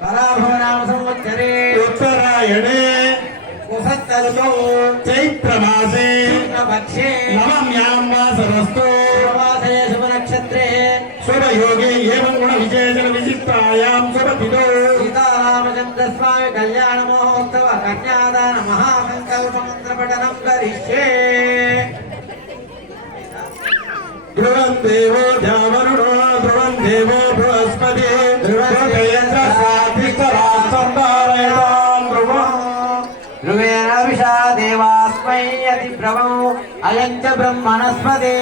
पराभवनाम संवत्सरे उत्तरायणे कुसत्तरुतौ चैत्रमासे शुक्लपक्षे नवम्यां वासरस्तु प्रवासये शुभनक्षत्रे शुभयोगे एवं गुणविशेषण विशिष्टायां शुभतिथौ सीतारामचन्द्रस्वामी कल्याण महोत्सव कन्यादान महासंकल्प मंत्रपठनं करिष्ये। ध्रुवं देवो ध्यावरुणो ध्रुवं देवो बृहस्पति ध्रुवेण विषा देवास्मै यतिप्रभौ अयं च ब्रह्मणस्पते।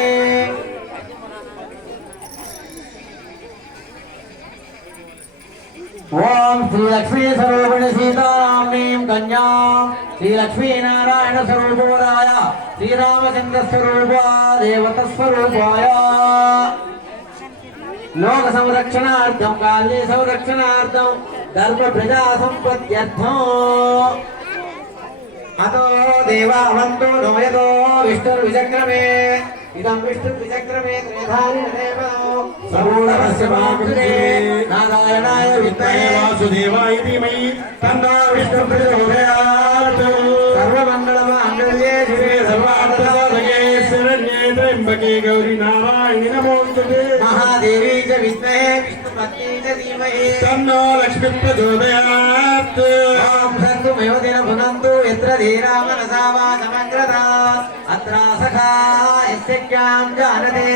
ओम श्री लक्ष्मी स्वरूपिणी सीतारामीं कन्या श्री लक्ष्मी नारायण स्वरूपोदाय श्रीरामचंद्र स्वरूपा देवता स्वरूपाय लोक संरक्षणार्थं काल्य संरक्षणार्थं धर्म प्रजा संपत्त्यर्थं अतो देवावन्तो नोयतो विष्णुर्विचक्रमे इदं विष्णुर्विचक्रमे त्रिधारी देवो सर्वोदस्य मातृके नारायणाय विद्महे वासुदेवाय धीमहि तन्नो विष्णुः प्रचोदयात्। सर्वमङ्गलमाङ्गल्ये शिवे सर्वार्थसाधके शरण्ये त्र्यम्बके गौरी नारायणि नमोस्तुते। महादेवी च विद्महे विष्णुपत्नी च धीमहि तन्नो लक्ष्मीः प्रचोदयात्। ॐ सन्तुमेव दिनं भुनन्तु यत्र धीरा मनसा वा समग्रता अत्र सखा यस्य ज्ञां जानते